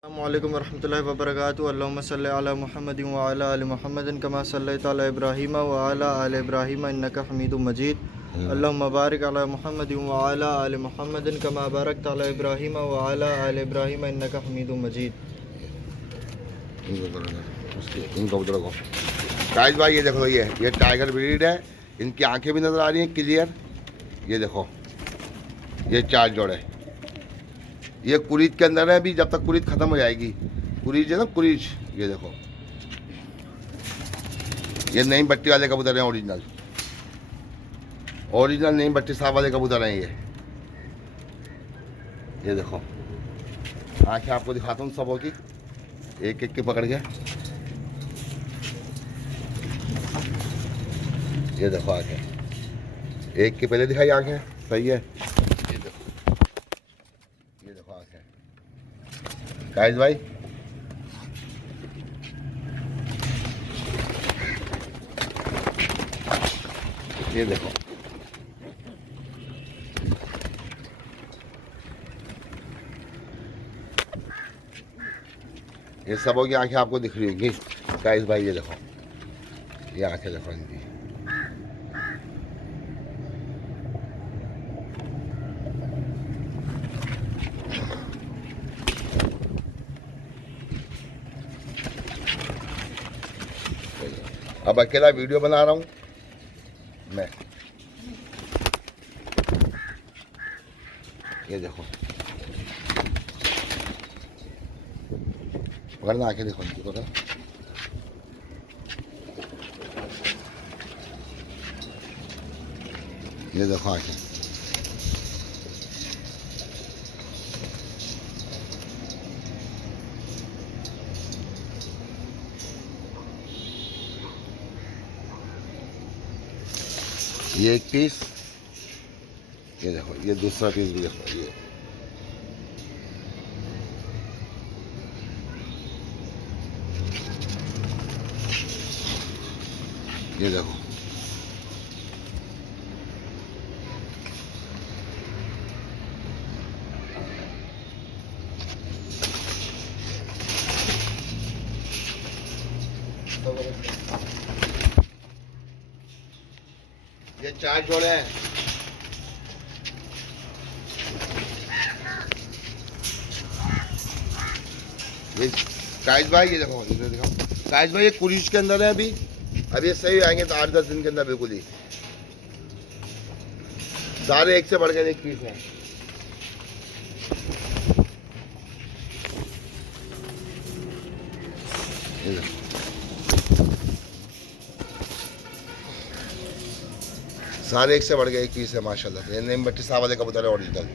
अस्सलामुअलैकुम वरहमतुल्लाहि वबरकातुहू। अल्लाहुम्मा सल्लि अला मुहम्मदिन व अला आलि मुहम्मदिन कमा सल्लैता अला इब्राहीम व अला आलि इब्राहीम इन्नका हमीदुम मजीद। अल्लाहुम्मा बारिक अला मुहम्मदिन व अला आलि मुहम्मदिन कमा बारकता अला इब्राहीम व अला आलि इब्राहीम इन्नका हमीदुम मजीद। इनको देखो गाइस भाई, ये देखो, ये टाइगर ब्रीड है। इनकी आंखें भी नज़र आ रही हैं क्लियर। ये देखो, ये चार जोड़े, ये कुरीज के अंदर है अभी, जब तक कुरीज ख़त्म हो जाएगी। कुरीज है ना, कुरीज। ये देखो, ये नई बट्टी वाले कबूतर हैं, ओरिजिनल ओरिजिनल नई बट्टी साहब वाले कबूतर हैं ये देखो, आंखें आपको दिखाता हूँ सबों की, एक एक के पकड़ के। ये देखो आंखें, एक के पहले दिखाई आंखें, सही है। ये देखो, ये देखो आंखें गाइस भाई। ये देखो, ये सबों की आंखें आपको दिख रही होंगी गाइस भाई। ये देखो, ये आंखें देखो इनकी। अब अकेला वीडियो बना रहा हूँ मैं। ये देखो, पकड़ना, आके देखो इनकी, पकड़। ये देखो आके, ये एक पीस। ये देखो, ये दूसरा पीस भी देखो। ये देखो, ये चार जोड़े हैं। ये काइज भाई, ये देखो, इधर दिखाओ काइज भाई, ये कुरीज के अंदर है अभी। अब ये सही आएंगे तो 8-10 दिन के अंदर बिल्कुल ही सारे एक से बढ़ के एक पीस हैं। ये देखो, सारे एक से बढ़ गए एक पीस है माशाल्लाह। ये नेम बट्टी साहब वाले कबूतर है ओरिजिनल।